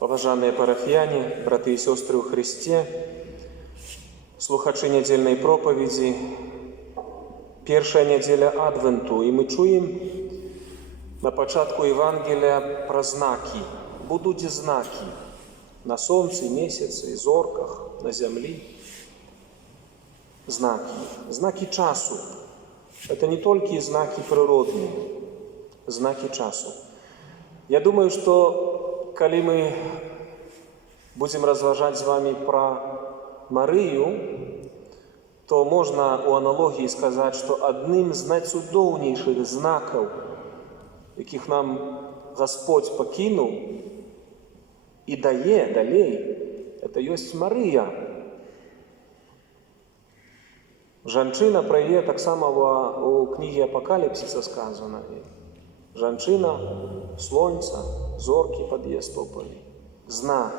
Поважаныя парафіяне, браты і сёстры ў Христе, слухачы нядзельнай пропаведзі, першая нядзеля Адвенту, і мы чуем на пачатку Евангелія пра знакі. Будуць знакі на сонцы, месяцы, зорках, на зямлі. Знакі. Знакі часу. Это не толькі знакі прыродныя, знакі часу. Я думаю, што калі мы будзем разважаць з вами пра Марыю, то можна у аналогіі сказаць, што адным з найцудоўнейшых знакаў, якіх нам Гасподзь пакінуў і дае далей, это ёсць Марыя. Жанчына, пра яе таксама у кнігі Апакаліпсіса сказана. Жанчына, сонца, зоркі пад яе стопамі. Знак.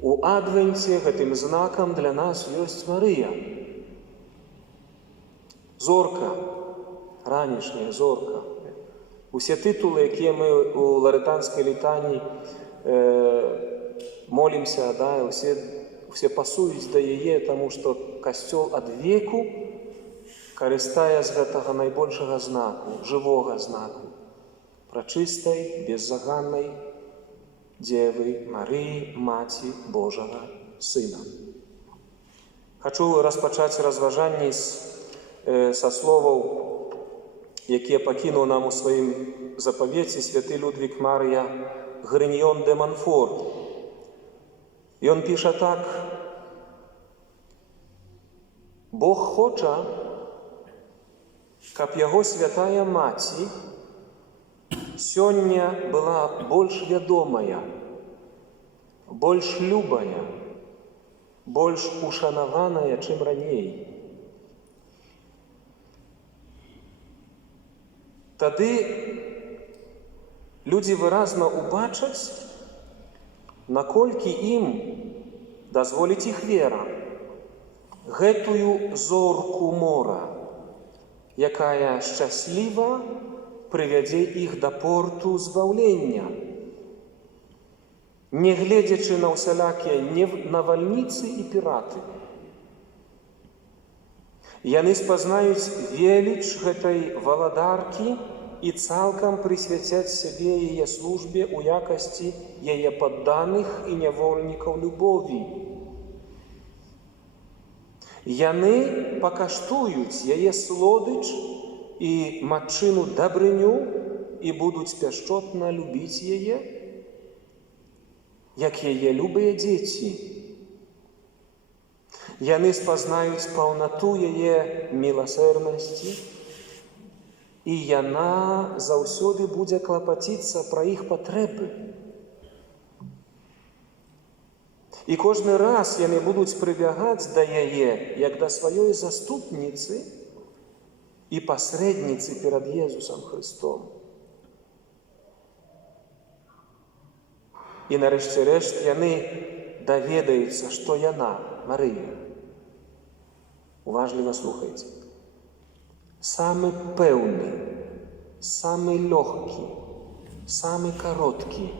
У Адвенце гэтым знакам для нас ёсць Марыя. Зорка, ранішняя зорка. Усе тытулы, якія мы у ларэтанскай літані молімся, усе пасуюць да яе, таму што касцёл ад веку карыстае з гэтага найбольшага знаку, жывога знаку, прачыстай, беззаганнай Дзевы Марыі, Маці Божага Сына. Хачу распачаць разважанні са словаў, якія пакінуў нам у сваім запавеце святы Людвік Марыя Грыньон де Монфорт. Ён піша так: Бог хоча, каб яго святая Маці сёння была больш вядомая, больш любая, больш ушанаваная, чым раней. Тады людзі выразна ўбачаць, наколькі ім дазволіць іх вера, гэтую зорку мора, якая шчасліва прывядзе іх да порту збаўлення, не гледзячы на ўсялякія навальніцы і піраты. Яны спазнаюць веліч гэтай валадаркі і цалкам прысвяцяць сябе яе службе ў якасці яе падданых і нявольнікаў любові. Яны пакаштуюць яе слодыч і матчыну дабрыню і будуць пяшчотна любіць яе, як яе любыя дзеці. Яны спазнаюць паўнату яе міласэрнасці, і яна заўсёды будзе клапаціцца пра іх патрэбы. І кожны раз яны будуць прыбягаць да яе, як да сваёй заступніцы і пасрэдніцы перад Езусам Христом. І нарэшце рэшт яны даведаюцца, што яна, Марыя. Уважліва слухайце. Самы пэўны, самы лёгкі, самы кароткі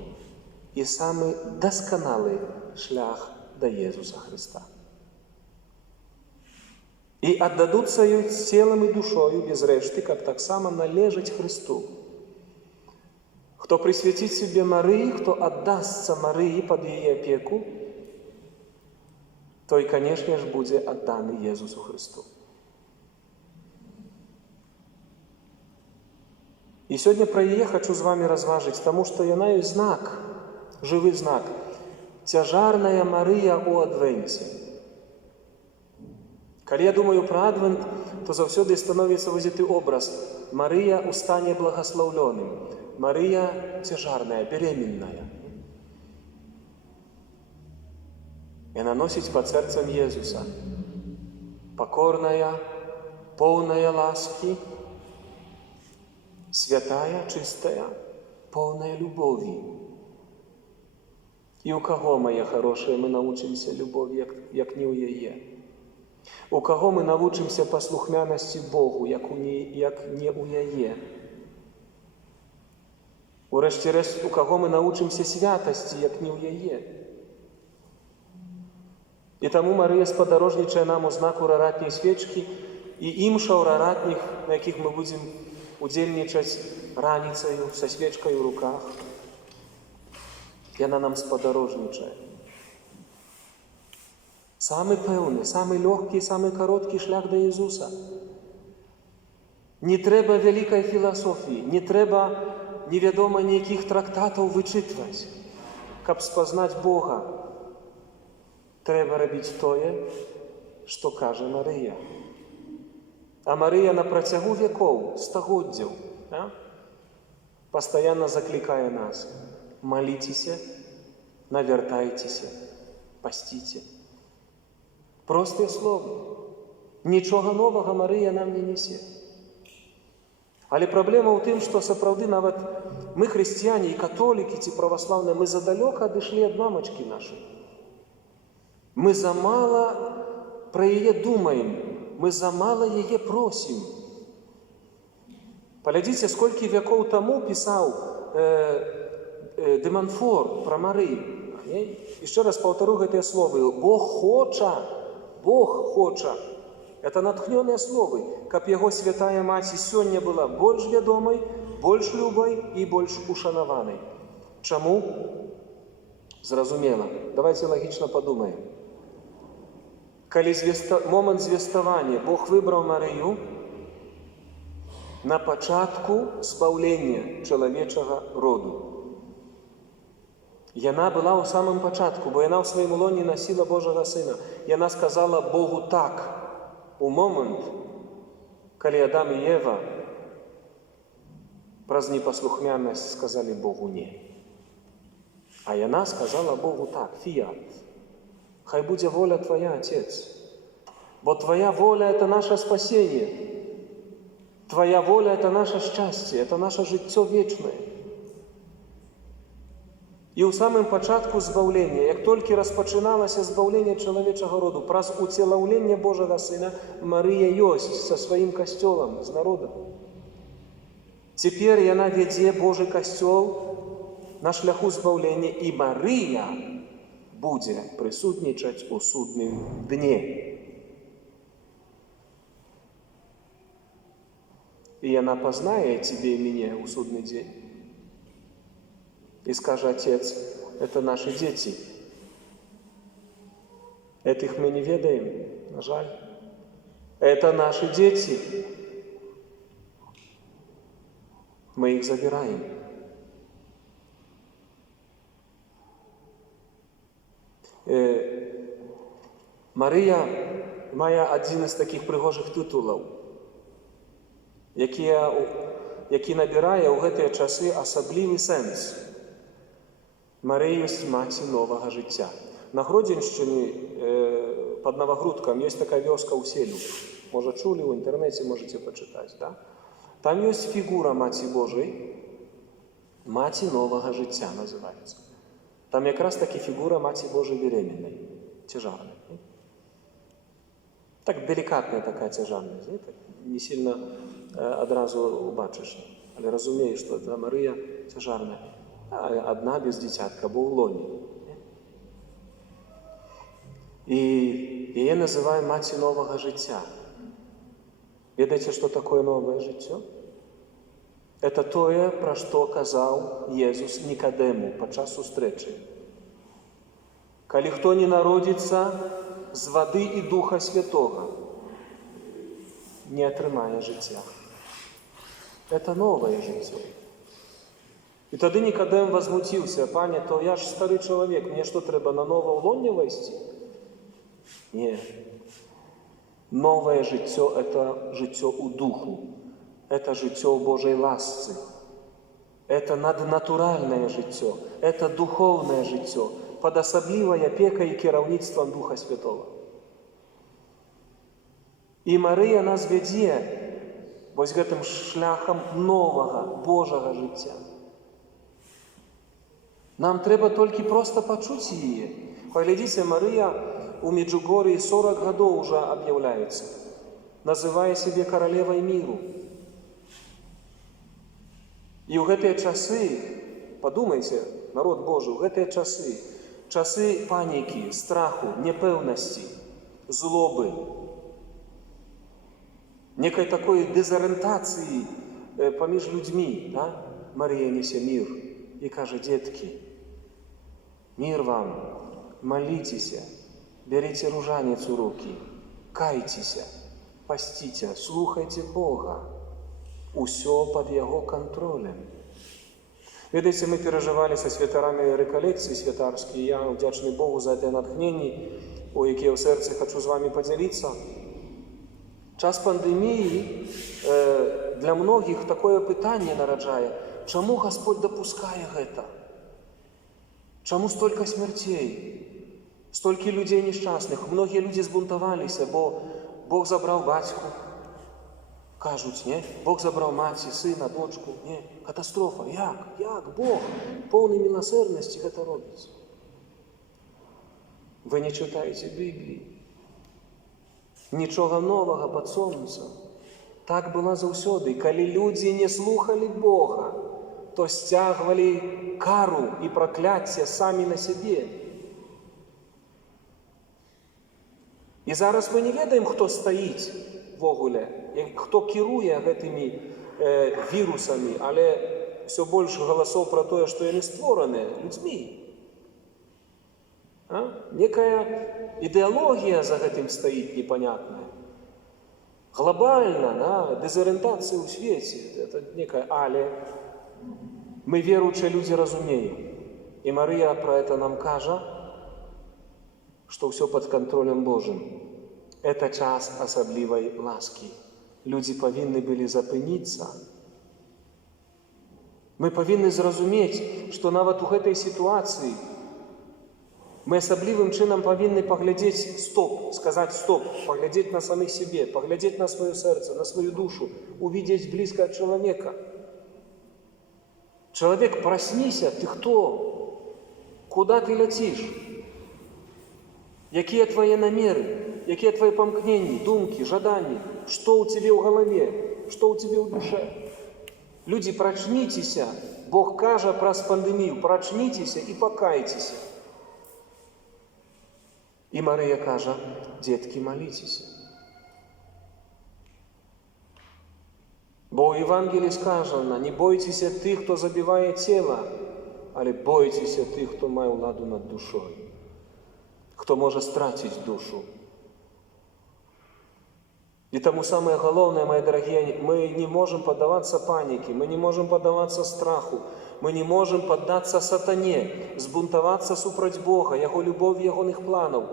і самы дасканалы шлях да Езуса Христа. І аддадуцца ёй целам і душою без рэшты, каб таксама належаць Христу. Хто прысвяціць сябе Марыі, хто аддасца Марыі пад яе апеку, той, канешне ж, будзе адданы Езусу Христу. І сёння пра яе хачу з вами разважыць, таму што яна ёсць знак, жывы знак, цяжарная Марыя ў Адвенце. Калі я думаю пра Адвент, то заўсёды становіцца возіты образ Марыя ў стане благаслаўлёным, Марыя цяжарная, беременная. Яна носіць пад сэрцам Езуса, пакорная, поўная ласкі, святая, чыстая, поўная любові. І ў каго, мае харошыя, мы навучымся любові, як не ў яе? У каго мы навучымся паслухмянасці Богу, як не ў яе? Урэшце рэшт, у каго мы навучымся святасці, як не ў яе. І таму Марыя спадарожнічае нам у знаку раратняй свечкі і імшаў раратніх, на якіх мы будзем удзельнічаць раніцаю са свечкай у руках. Яна нам спадарожнічае. Самы пэўны, самы лёгкі, самы кароткі шлях да Ісуса. Не трэба вялікай філасофіі, не трэба невядома нейкіх трактатаў вычытваць, каб спазнаць Бога. Трэба рабіць тое, што кажа Марыя. А Марыя на працягу векоў, стагоддзяў, пастаянна заклікае нас: маліцеся, навяртайцеся, пасціце. Простыя словы. Нічога новага Марыя нам не несе. Але праблема ў тым, што сапраўды нават мы, хрысціяне і католікі ці праваслаўныя, мы задалёка адышлі ад мамачкі нашай. Мы замала пра яе думаем, мы замала яе просім. Паглядзіце, сколькі вякоў таму пісаў де Монфор пра Марыю. Яшчэ раз паўтару гэтыя словы. Бог хоча. Это натхнёныя словы, каб яго святая маці сёння была больш вядомай, больш любай і больш ушанаванай. Чаму? Зразумела. Давайте лагічна падумаем. Калі момант звеставання Бог выбраў Марыю на пачатку збаўлення чалавечага роду. Яна была ў самым пачатку, бо яна ў сваім лоне насіла Божага Сына. Яна сказала Богу так. У момант, калі Адам і Ева праз непаслухмянасць сказалі Богу не. А яна сказала Богу так, фіят. Хай будзе воля Твоя, Отец. Бо Твоя воля – это наше спасение. Твоя воля – это наше счастье, это наше жыццё вечное. І ў самым пачатку збаўлення, як толькі распачыналася збаўленне чалавечага роду, праз уцелаўленне Божага Сына, Марыя ёсць са сваім касцёлам, з народам. Цяпер яна вядзе Божы касцёл на шляху збаўлення, і Марыя будзе прысутнічаць у судным дне. І яна пазнае цябе і мяне ў судны дзень. И скажет: Отец, это наши дети. Этих мы не ведаем, на жаль. Это наши дети. Мы их забираем. Марыя мае адзін з такіх прыгожых тытулаў, які набірае ў гэтыя часы асаблівы сэнс. Марыя ёсць маці новага жыцця. На Гродзеншчыне пад Новагрудкам ёсць такая вёска ў Селю. Можа, чулі, ў інтэрнэце можаце пачытаць, да? Там ёсць фігура Маці Божай. Маці новага жыцця называецца. Там якраз такі фігура Маці Божай беременнай, цяжарнай. Так делікатная такая цяжарнасць, не сильно адразу убачыш. Але разумееш, што Марыя цяжарная. Одна без дзіцятка, бо ў лоне. І яе называем маці новага жыцця. Ведаеце, што такое новае жыццё? Это тое, пра што казаў Езус Нікадэму падчас сустрэчы. Калі хто не народзіцца з вады і Духа Святога, не атрымае жыцця. Это новае жыццё. І тады Нікадэм возмуціўся: «Пане, то я ж стары чалавек, мне што, трэба нанова ў лон вайсці?» Не. Новае жыццё – это жыццё ў духу. Это жыццё ў Божай ласцы. Это наднатуральнае жыццё. Это духоўнае жыццё пад асаблівай апекай і кіраўніцтвам Духа Святого. І Марыя нас вядзе вось гэтым шляхам новага Божага жыцця. Нам трэба толькі проста пачуць яе. Паглядзіце, Марыя у Меджугор'і 40 гадоў уже аб'яўляецца. Называе сябе каралевай міру. І ў гэтыя часы Падумайце, народ Божий, в гэтыя часы панікі, страху, непэўнасці, злобы, некай такой дезарыентацыі паміж людзьмі, да? Марыя несе мір і кажа: дзеткі, мир вам, молитеся, берите ружанец у руки, кайтеся, пастите, слухайте Бога. Усё под Яго контролем. Ведаеце, мы перажывалі са святарамі рэкалекцыі святарскія. Я удзячны Богу за гэтае натхненне, у якія ў сэрцы хачу з вами падзяліцца. Час пандэміі для многіх такое пытанне нараджае: чаму Господь дапускае гэта? Чаму столькі смерцей? Столькі людзей нешчасных? Многія людзі збунтаваліся, бо Бог забраў бацьку. Кажуць, не? Бог забраў маці, сына, дочку. Не, катастрофа. Як Бог поўны міласэрнасці гэта робіць? Вы не чытаеце Бібліі. Нічога новага пад сонцам. Так было заўсёды. Калі людзі не слухалі Бога, то сцягвалі кару і пракляцце самі на сябе. І зараз мы не ведаем, хто стаіць ввогуле, хто кіруе гэтымі вірусамі, але ўсё больш галасоў пра тое, што яны створаныя людзьмі. Некая ідэалогія за гэтым стаіць непанятная. Глобальна, дезарыентацыя ў свеце. Это некая, але мы, веруючыя людзі, разумеем. І Марыя пра это нам кажа, што ўсё пад кантролем Божым. Это час асаблівай ласкі. Людзі павінны былі запыніцца. Мы павінны зразумець, што нават у гэтай сітуацыі мы асаблівым чынам павінны паглядзець стоп, сказаць стоп, паглядзець на самых сябе, паглядзець на сваё сэрца, на сваю душу, увидеть блізка ад чалавека. Чалавек, прасніся, ты хто? Куда ты ляціш? Якія твае намеры? Якія твае памкненні, думкі, жаданні? Што ў цябе ў галаве? Што ў цябе ў душе? Людзі, прачніцеся. Бог кажа праз пандэмію: прачніцеся і пакайцеся. І Марыя кажа: дзеткі, маліцеся. Бо ў Евангеліі сказано: не бойцеся тых, хто забівае цела, але бойцеся тых, хто мае ўладу над душой, хто можа страціць душу. І таму самае галоўнае, мои дарагія, мы не можам паддавацца панікі, мы не можам паддавацца страху, мы не можам паддацца сатане, збунтавацца супраць Бога, Яго любові, Ягоных планаў.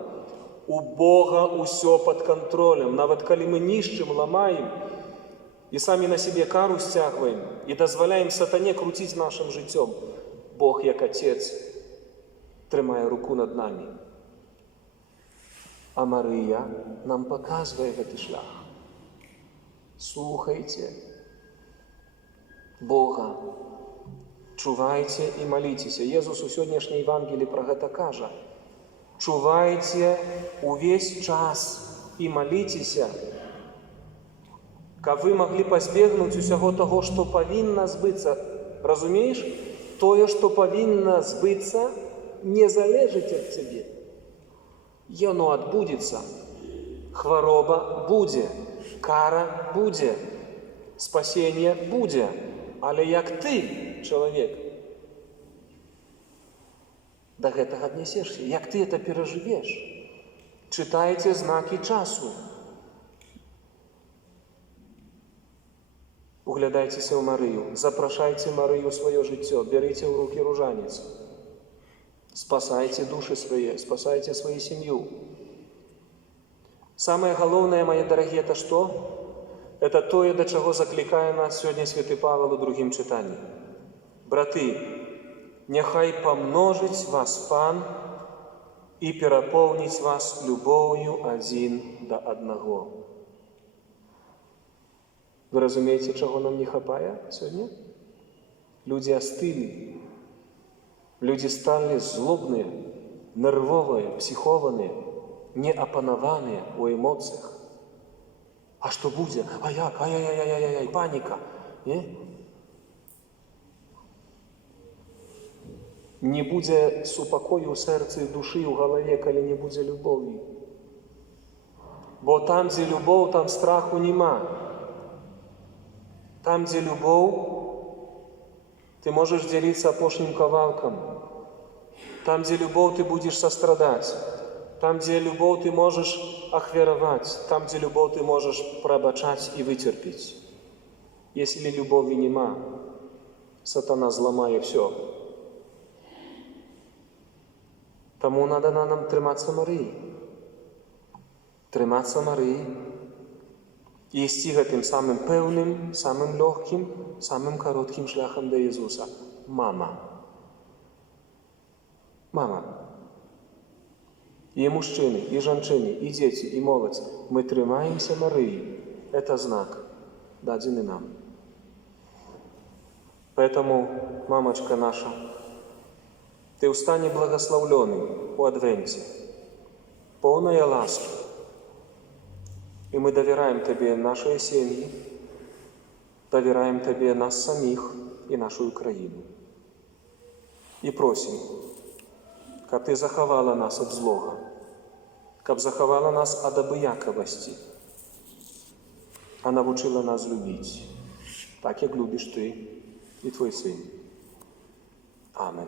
У Бога ўсё пад кантролем. Нават калі мы нішчым, ламаем і самі на сябе кару сцягваем і дазваляем сатане круціць нашым жыццём, Бог, як Отец, трымае руку над намі. А Марыя нам паказвае гэты шлях. Слухайце Бога, чувайце і маліцеся. Езус у сённяшняй Евангеліі пра гэта кажа. Чувайце увесь час і маліцеся, каб вы маглі пазбегнуць усяго таго, што павінна збыцца. Разумееш? Тое, што павінна збыцца, не залежыць ад цябе. Яно адбудзецца. Хвароба будзе, кара будзе, спасенне будзе. Але як ты, чалавек, да гэтага аднясешся, як ты это перажывеш? Чытайце знакі часу. Углядайцеся ў Марыю, запрашайце Марыю ў сваё жыццё, бярыце ў рукі ружанец. Спасайце душы свае, спасайце сваю сям'ю. Самае галоўнае, мае дарагія, это што? Это тое, да чаго заклікае нас сёння святы Павел у другім чытанні. Браты, няхай памножыць вас Пан і перапоўніць вас любоўю адзін да аднаго. Вы разумееце, чаго нам не хапае сёння? Людзі астылі. Людзі сталі злобныя, нервовыя, псіхованыя, неапанаваныя ў эмоцыях. А што будзе? А як? Ай-яй-яй-яй-яй, паніка. Не? Не будзе супакою ў сэрцы і душы, ў галаве, калі не будзе любові. Бо там, дзе любоў, там страху нема. Там, дзе любоў, ты можаш дзяліцца апошнім кавалкам. Там, дзе любоў, ты будзеш састрадаць. Там, дзе любоў, ты можаш ахвяраваць. Там, дзе любоў, ты можаш прабачаць і выцерпіць. Если любови нема, сатана зламае все. Тому надо нам трымацца Марыі. Трымацца Марыі. І ісці гэтым самым пэўным, самым лёгкім, самым кароткім шляхам да Ісуса. Мама. Мама. І мужчыны, і жанчыны, і дзеці, і моладзь. Мы трымаемся Марыі. Это знак, дадзены нам. Поэтому, мамочка наша, ты в стане благословленный у Адвенте, полная ласки. И мы доверяем Тебе наши семьи, доверяем Тебе нас самих и нашу Украину. И просим, каб Ты заховала нас от злога, каб заховала нас от обыяковости, а научила нас любить, так, как любишь Ты и Твой Сын. Аминь.